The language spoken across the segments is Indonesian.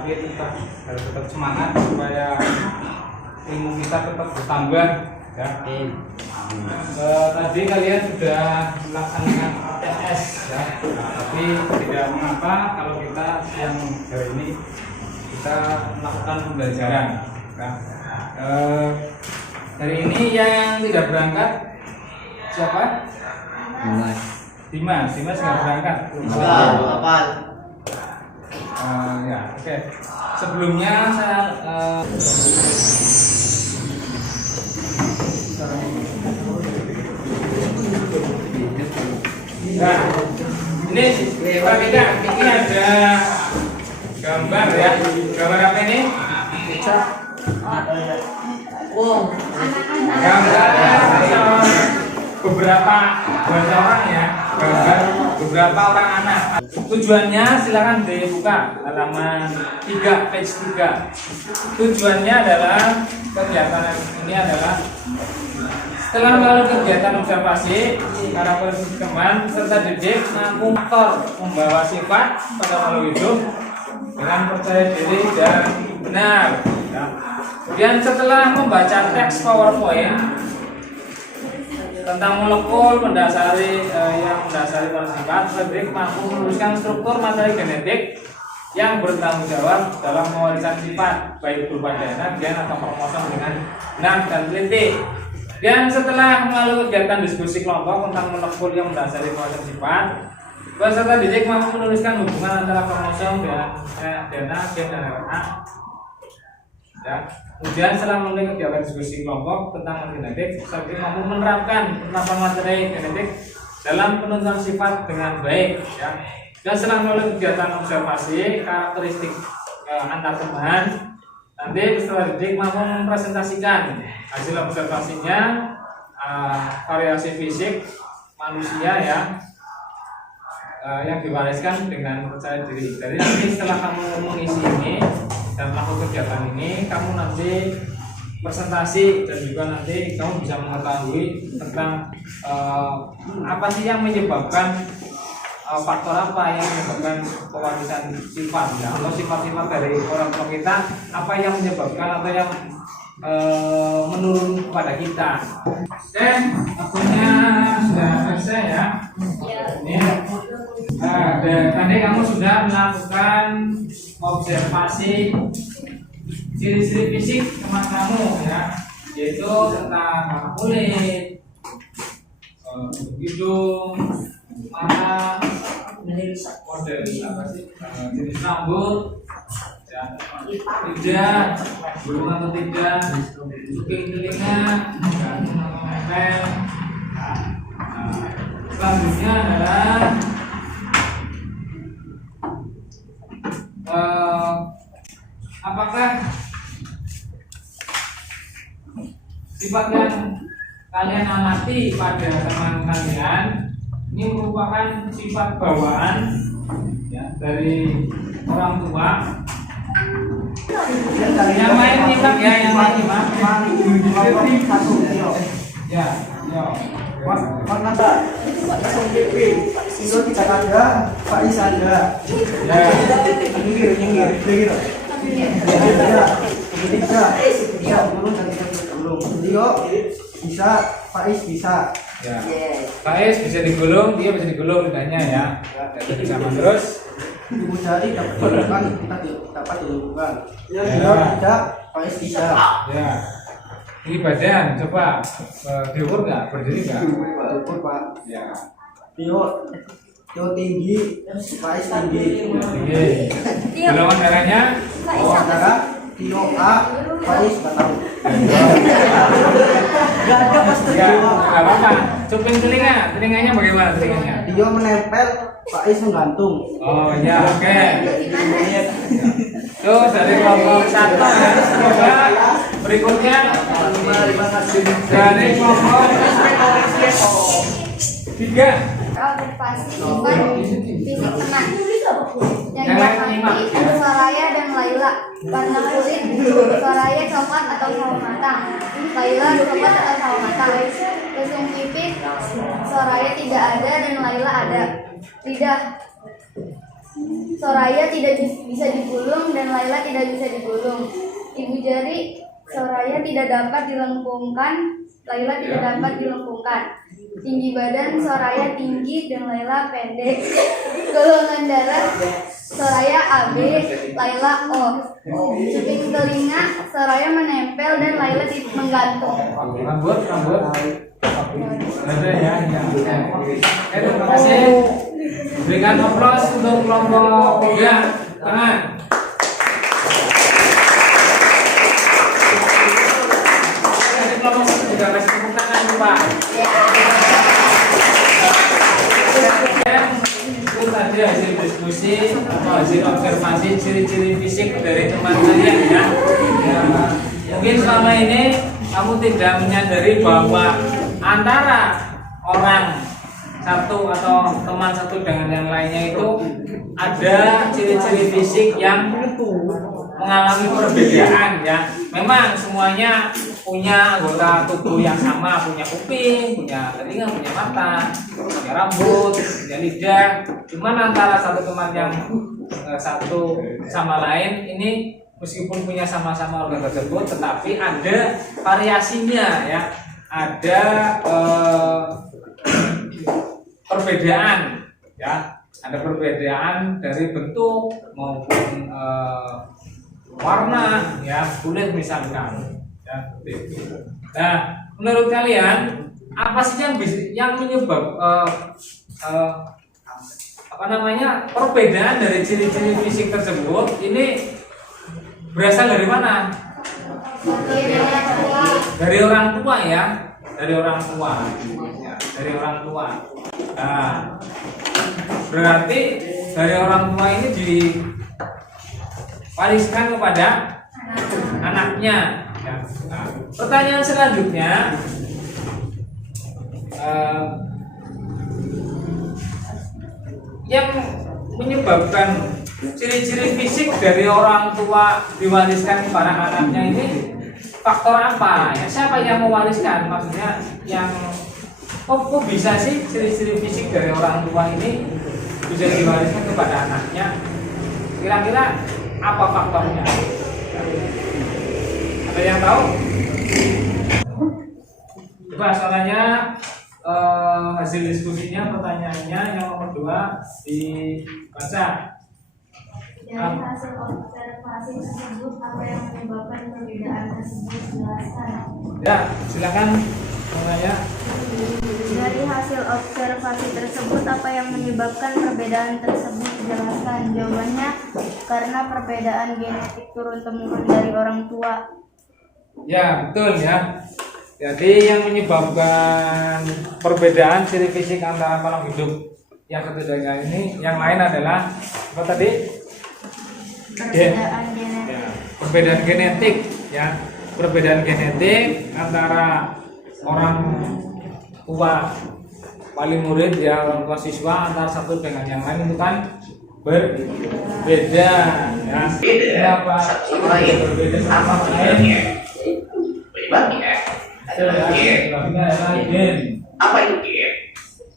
tapi tetap harus tetap semangat supaya ilmu kita tetap bertambah ya. Tadi kalian sudah melaksanakan tes ya, tapi tidak mengapa kalau kita siang hari ini kita melakukan pembelajaran ya. Hari ini yang tidak berangkat siapa? Dimas nggak berangkat. Ya, oke. Sebelumnya saya nah, ini Pak Bika, ini ada gambar ya. Gambar apa ini? Gambar beberapa orang ya, gambar beberapa orang anak. Tujuannya silakan dibuka halaman 3 page 3. Tujuannya adalah kegiatan ini adalah setelah melalui kegiatan observasi karakteristik teman serta didik mampu faktor membawa sifat pada makhluk hidup dengan percaya diri dan benar. Kemudian setelah membaca teks PowerPoint tentang molekul mendasari yang mendasari sifat, Frederick mampu menuliskan struktur materi genetik yang bertanggung jawab dalam pewarisan sifat baik berupa DNA, gen atau kromosom dengan benar dan teliti. Dan setelah melalui kegiatan diskusi kelompok tentang molekul yang mendasari pewarisan sifat, peserta didik mampu menuliskan hubungan antara kromosom dan DNA, gen dan RNA. Ya. Kemudian setelah melalui kegiatan diskusi kelompok tentang genetik, Frederick mampu menerapkan penerapan materi genetik dalam penuntutan sifat dengan baik. Ya. Dan setelah melalui kegiatan observasi karakteristik antar teman, nanti peserta didik mampu mempresentasikan hasil observasinya, variasi fisik manusia ya, yang diwariskan dengan percaya diri. Jadi nanti setelah kamu mengisi ini dan melakukan kegiatan ini, kamu nanti presentasi dan juga nanti kamu bisa mengetahui tentang apa sih yang menyebabkan faktor apa yang menyebabkan pewarisan sifat ya, atau sifat-sifat dari orang tua kita, apa yang menyebabkan atau yang menurun kepada kita. Dan waktunya sudah selesai ya. Ini tadi kamu sudah melakukan observasi ciri-ciri fisik teman kamu ya, yaitu tentang kulit, hidung, mata, model apa sih, jenis rambut, ya, tidak, belum atau tidak, cuping telinga, nempel. Selanjutnya adalah apakah sifat yang kalian amati pada teman kalian ini merupakan sifat bawaan ya, dari orang tua. Yang main nyimak ya, yang main nyimak. Ya, ya. Warna Indo tidak ada, Pak Is ada. Ya. Nyinggir, gitu. Tiga, belum dan belum. Dio bisa, Pak Is bisa. Ya. Pak Is bisa digulung, dia bisa digulung lidahnya ya. Jadi sama terus. Ibu jari dapat dilakukan, kita dapat dilakukan. Ya. Dio tidak, Pak Is bisa. Ya. Ini badan, coba diukur nggak? Berdiri nggak? Ukur Pak. Ya. Dio tinggi, Pak Is tinggi. Tinggi. Golongan darahnya? Golongan darah Dio A, Pak Is nggak tahu. Nggak ada pas Nggak apa-apa. Cuping telinganya bagaimana telinganya? Dio menempel, Pak Is menggantung. Oh ya, oke. Tuh dari kelompok 1 ya. Coba berikutnya dari kelompok 3. Observasi sifat fisik teman. Yang Yang diamati Soraya dan Laila. Warna kulit Soraya coklat atau sawo matang, Laila coklat atau sawo matang. Lesung pipis Soraya tidak ada dan Laila ada. Lidah Soraya tidak bisa digulung dan Laila tidak bisa digulung. Ibu jari Soraya tidak dapat dilengkungkan, Laila tidak dapat dilengkungkan. Tinggi badan Soraya tinggi dan Laila pendek. Golongan darah Soraya AB, Laila O. Kuping telinga Soraya menempel dan Laila menggantung. Rambut. Ada ya. Terima kasih. Berikan aplaus untuk kelompok 3. Tangan. Kelompok 1 juga kasih tepuk tangan Pak. Itu tadi hasil diskusi atau hasil observasi ciri-ciri fisik dari teman kalian ya. Mungkin selama ini kamu tidak menyadari bahwa antara orang satu atau teman satu dengan yang lainnya itu ada ciri-ciri fisik yang mengalami perbedaan ya. Memang semuanya punya anggota tubuh yang sama, punya kuping, punya telinga, punya mata, punya rambut, punya lidah. Cuman antara satu teman yang satu sama lain ini meskipun punya sama-sama organ tersebut, tetapi ada variasinya ya. Ada perbedaan ya, ada perbedaan dari bentuk maupun warna ya, kulit misalkan ya. Nah, menurut kalian apa sih yang menyebab perbedaan dari ciri-ciri fisik tersebut ini berasal dari mana? Dari orang tua ya, dari orang tua. Nah, berarti dari orang tua ini diwariskan kepada anaknya. Ya. Nah, pertanyaan selanjutnya, yang menyebabkan ciri-ciri fisik dari orang tua diwariskan kepada anaknya ini faktor apa? Ya, siapa yang mewariskan? Maksudnya yang kok bisa sih ciri-ciri fisik dari orang tua ini bisa diwariskan kepada anaknya? Kira-kira apa faktornya? Ada yang tahu? Coba soalnya hasil diskusinya, pertanyaannya yang nomor 2 dibaca. Dari hasil observasi tersebut, apa yang menyebabkan perbedaan tersebut jelaskan. Ya, silakan menanya. Dari hasil observasi tersebut, apa yang menyebabkan perbedaan tersebut jelaskan. Jawabannya karena perbedaan genetik turun-temurun dari orang tua. Ya, betul ya. Jadi yang menyebabkan perbedaan ciri fisik antara makhluk hidup yang ketiga ini, yang lain adalah apa tadi? Perbedaan genetik. Ya, perbedaan genetik ya. Perbedaan genetik antara orang tua wali murid ya, orang tua siswa antara satu dengan yang lain itu kan berbeda ya. Kenapa Satu lain apa penyebabnya? Penyebabnya adalah gen. Apa itu gen?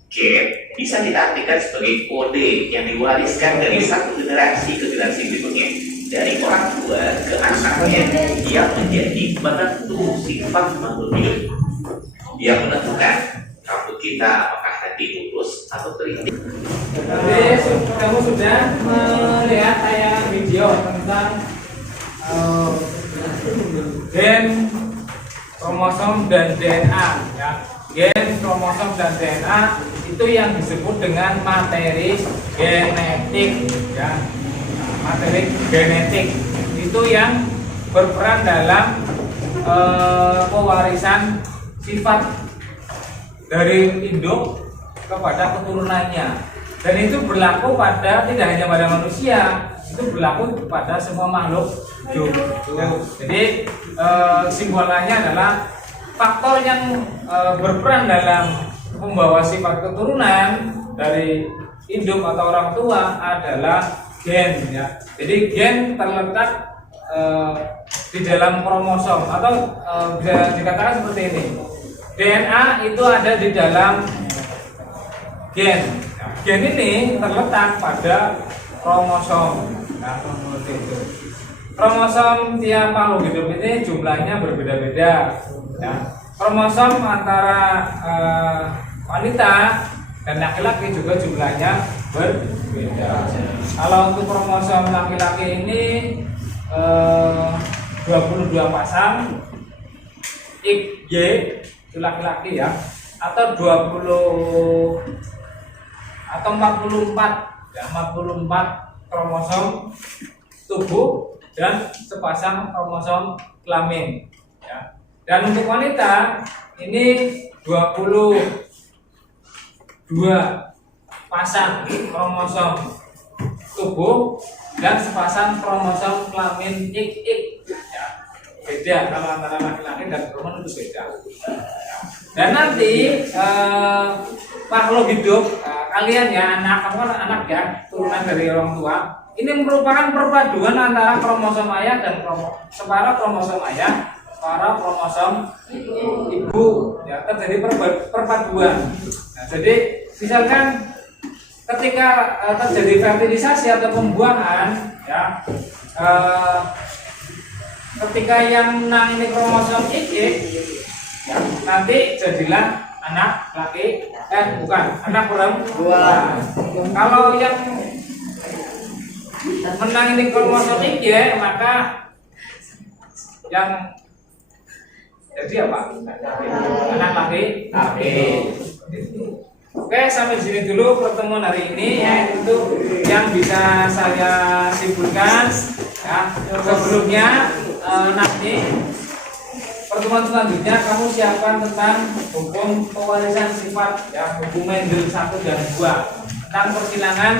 Gen bisa diartikan sebagai kode yang diwariskan dari satu generasi ke generasi berikutnya, dari orang tua ke anaknya, yang menjadi penentu sifat makhluk hidup. Dia menentukan rambut kita apakah nanti lurus atau keriting. Jadi kamu sudah melihat tayangan video tentang gen, kromosom dan DNA ya. Gen, kromosom dan DNA itu yang disebut dengan materi genetik ya. Materi genetik itu yang berperan dalam pewarisan sifat dari induk kepada keturunannya, dan itu berlaku pada tidak hanya pada manusia, itu berlaku pada semua makhluk hidup. Jadi simbolannya adalah faktor yang berperan dalam membawa sifat keturunan dari induk atau orang tua adalah gen ya. Jadi gen terletak di dalam kromosom atau bisa dikatakan seperti ini. DNA itu ada di dalam gen. Gen ini terletak pada kromosom. Nah, seperti itu. Kromosom tiap makhluk hidup ini jumlahnya berbeda-beda. Ya. Kromosom antara wanita dan laki-laki juga jumlahnya berbeda. Kalau untuk kromosom laki-laki ini 22 pasang XY itu laki-laki ya, atau 20 atau 44 ya, 44 kromosom tubuh dan sepasang kromosom kelamin ya. Dan untuk wanita ini 22 pasang kromosom tubuh dan sepasang kromosom kelamin XX ya. Beda kalau antara laki-laki dan perempuan itu beda. Dan nanti makhluk hidup kalian ya, anak, kamu kan anak ya, turunan dari orang tua, ini merupakan perpaduan antara kromosom ayah dan separa kromosom ayah, separa kromosom ibu ya, terjadi perpaduan. Nah, jadi misalkan ketika terjadi fertilisasi atau pembuahan ya, ketika yang menang ini kromosom XX ya, nanti jadilah anak laki, bukan anak perempuan. Kalau yang menang ini kromosom XY, maka yang jadi apa? Anak laki. Oke, sampai di sini dulu pertemuan hari ini ya, itu yang bisa saya simpulkan ya. Sebelumnya nanti pertemuan selanjutnya kamu siapkan tentang hukum pewarisan sifat ya, hukum Mendel 1 dan 2 tentang persilangan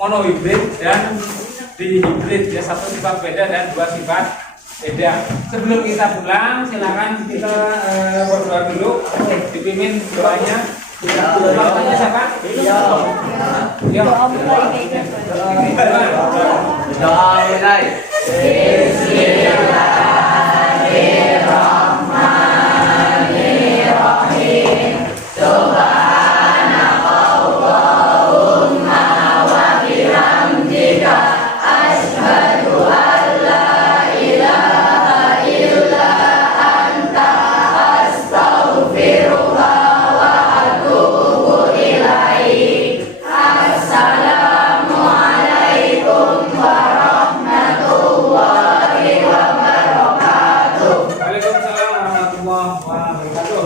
monohibrid dan dihibrid ya, satu sifat beda dan dua sifat beda. Sebelum kita pulang silakan kita berdoa dulu, dipimpin doanya. Doanya siapa? Doa mulai. Waalaikumsalam warahmatullahi wabarakatuh.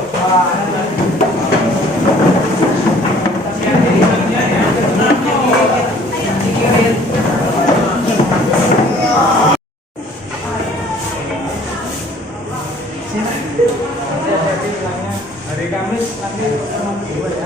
Hari Kamis nanti pertemuan kedua ya.